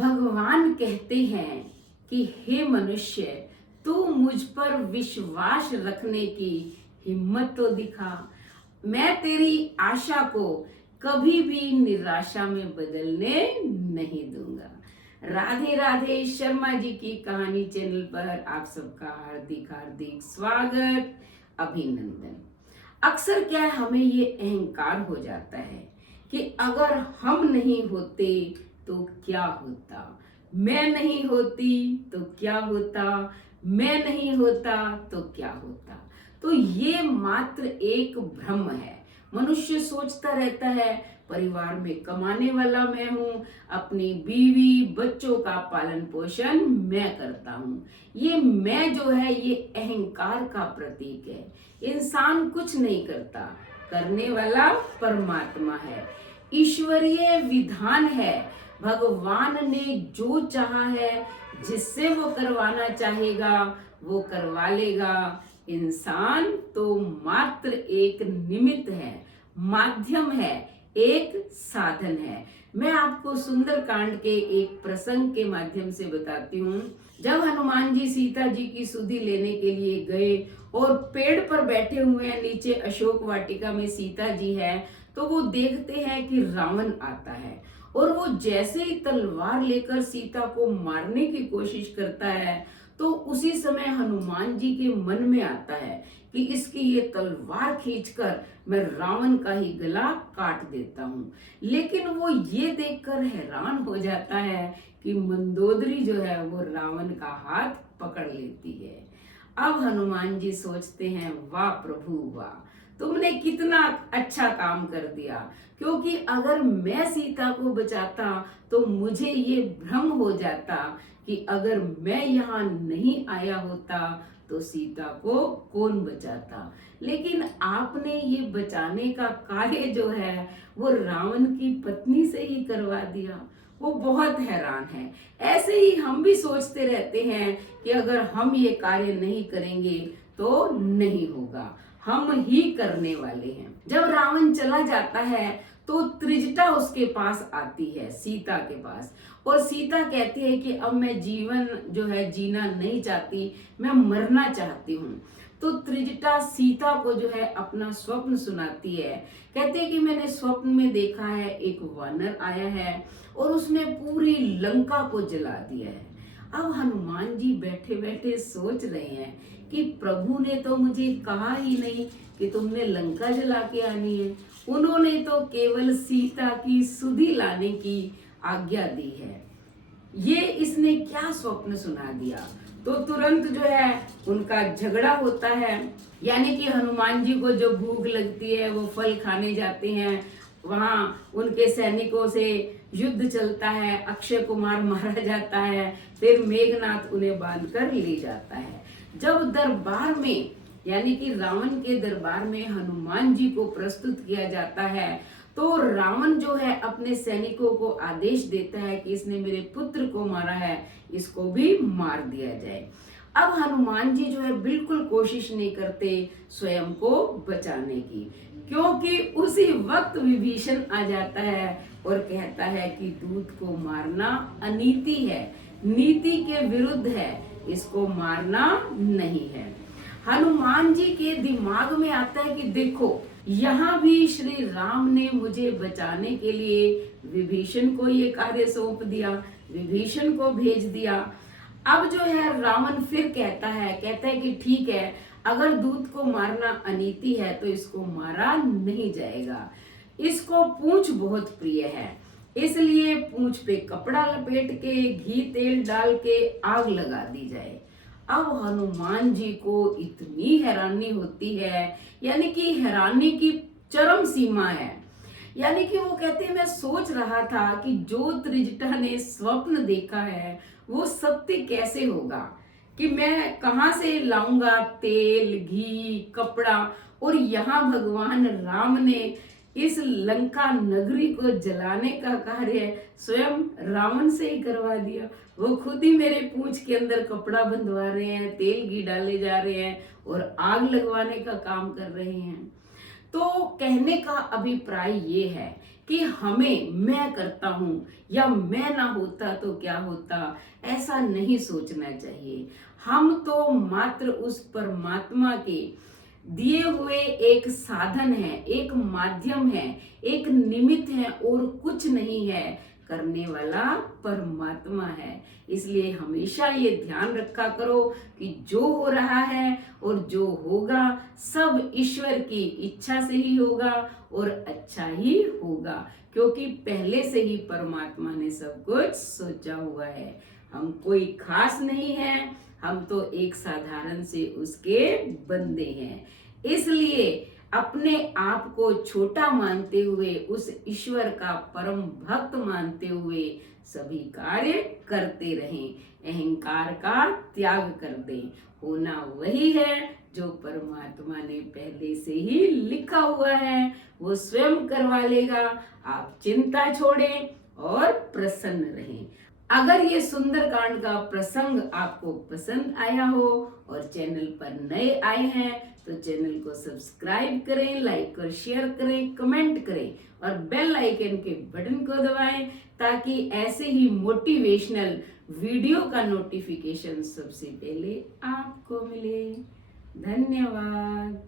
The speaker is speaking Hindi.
भगवान कहते हैं कि हे मनुष्य, तू मुझ पर विश्वास रखने की हिम्मत तो दिखा। मैं तेरी आशा को कभी भी निराशा में बदलने नहीं दूंगा। राधे राधे। शर्मा जी की कहानी चैनल पर आप सबका हार्दिक हार्दिक स्वागत, अभिनंदन। अक्सर क्या है, हमें ये अहंकार हो जाता है कि अगर हम नहीं होते तो क्या होता, मैं नहीं होती तो क्या होता, मैं नहीं होता तो क्या होता। तो ये मात्र एक भ्रम है। मनुष्य सोचता रहता है परिवार में कमाने वाला मैं हूँ, अपनी बीवी बच्चों का पालन पोषण मैं करता हूँ। ये मैं जो है ये अहंकार का प्रतीक है। इंसान कुछ नहीं करता, करने वाला परमात्मा है। ईश्वरीय विधान है। भगवान ने जो चाहा है, जिससे वो करवाना चाहेगा वो करवा लेगा। इंसान तो मात्र एक निमित्त है, माध्यम है, एक साधन है। मैं आपको सुंदर कांड के एक प्रसंग के माध्यम से बताती हूँ। जब हनुमान जी सीता जी की सुधि लेने के लिए गए और पेड़ पर बैठे हुए हैं, नीचे अशोक वाटिका में सीता जी है, तो वो देखते हैं कि रावण आता है और वो जैसे ही तलवार लेकर सीता को मारने की कोशिश करता है, तो उसी समय हनुमान जी के मन में आता है कि इसकी ये तलवार खींचकर मैं रावण का ही गला काट देता हूँ। लेकिन वो ये देखकर हैरान हो जाता है कि मंदोदरी जो है वो रावण का हाथ पकड़ लेती है। अब हनुमान जी सोचते हैं, वाह प्रभु वाह, तुमने कितना अच्छा काम कर दिया। क्योंकि अगर मैं सीता को बचाता तो मुझे ये भ्रम हो जाता कि अगर मैं यहाँ नहीं आया होता तो सीता को कौन बचाता। लेकिन आपने ये बचाने का कार्य जो है वो रावण की पत्नी से ही करवा दिया। वो बहुत हैरान है। ऐसे ही हम भी सोचते रहते हैं कि अगर हम ये कार्य नहीं करेंगे तो नहीं होगा, हम ही करने वाले हैं। जब रावण चला जाता है तो त्रिजटा उसके पास आती है, सीता के पास, और सीता कहती है कि अब मैं जीवन जो है जीना नहीं चाहती, मैं मरना चाहती हूँ। तो त्रिजटा सीता को जो है अपना स्वप्न सुनाती है। कहते हैं कि मैंने स्वप्न में देखा है एक वानर आया है और उसने पूरी लंका को जला दिया है। अब हनुमान जी बैठे बैठे सोच रहे हैं कि प्रभु ने तो मुझे कहा ही नहीं कि तुमने लंका जला के आनी है। उन्होंने तो केवल सीता की सुधि लाने की आज्ञा दी है। ये इसने क्या स्वप्न सुना दिया। तो तुरंत जो है उनका झगड़ा होता है। यानी कि हनुमान जी को जो भूख लगती है वो फल खाने जाते हैं, वहां उनके सैनिकों से युद्ध चलता है, अक्षय कुमार मारा जाता है, फिर मेघनाथ उन्हें बांधकर ले जाता है। जब दरबार में यानी कि रावण के दरबार में हनुमान जी को प्रस्तुत किया जाता है तो रावण जो है अपने सैनिकों को आदेश देता है कि इसने मेरे पुत्र को मारा है, इसको भी मार दिया जाए। अब हनुमान जी जो है बिल्कुल कोशिश नहीं करते स्वयं को बचाने की, क्योंकि उसी वक्त विभीषण आ जाता है और कहता है कि दूत को मारना अनीति है, नीति के विरुद्ध है, इसको मारना नहीं है। हनुमान जी के दिमाग में आता है कि देखो, यहाँ भी श्री राम ने मुझे बचाने के लिए विभीषण को ये कार्य सौंप दिया, विभीषण को भेज दिया। अब जो है रावण फिर कहता है कि ठीक है, अगर दूत को मारना अनीति है तो इसको मारा नहीं जाएगा। इसको पूंछ बहुत प्रिय है, इसलिए पूंछ पे कपड़ा लपेट के घी तेल डाल के आग लगा दी जाए। अब हनुमान जी को इतनी हैरानी होती है, यानी कि हैरानी की चरम सीमा है। यानी कि वो कहते हैं, मैं सोच रहा था कि जो त्रिजटा ने स्वप्न देखा है वो सत्य कैसे होगा, कि मैं कहाँ से लाऊंगा तेल घी कपड़ा, और यहाँ भगवान राम ने इस लंका नगरी को जलाने का कार्य स्वयं रावण से ही करवा दिया। वो खुद ही मेरे पूंछ के अंदर कपड़ा बंधवा रहे हैं, तेल घी डाले जा रहे हैं और आग लगवाने का काम कर रहे हैं। तो कहने का अभिप्राय ये है कि हमें मैं करता हूं या मैं ना होता तो क्या होता, ऐसा नहीं सोचना चाहिए। हम तो मात्र उस परमात्मा के दिए हुए एक साधन है, एक माध्यम है, एक निमित्त है और कुछ नहीं है। करने वाला परमात्मा है। इसलिए हमेशा ये ध्यान रखा करो कि जो हो रहा है और जो होगा सब ईश्वर की इच्छा से ही होगा और अच्छा ही होगा, क्योंकि पहले से ही परमात्मा ने सब कुछ सोचा हुआ है। हम कोई खास नहीं है, हम तो एक साधारण से उसके बंदे हैं। इसलिए अपने आप को छोटा मानते हुए, उस ईश्वर का परम भक्त मानते हुए सभी कार्य करते रहें। अहंकार का त्याग कर दें। होना वही है जो परमात्मा ने पहले से ही लिखा हुआ है, वो स्वयं करवा लेगा। आप चिंता छोड़ें और प्रसन्न रहें। अगर ये सुंदरकांड का प्रसंग आपको पसंद आया हो और चैनल पर नए आए हैं तो चैनल को सब्सक्राइब करें, लाइक और शेयर करें, कमेंट करें और बेल आइकन के बटन को दबाएं ताकि ऐसे ही मोटिवेशनल वीडियो का नोटिफिकेशन सबसे पहले आपको मिले। धन्यवाद।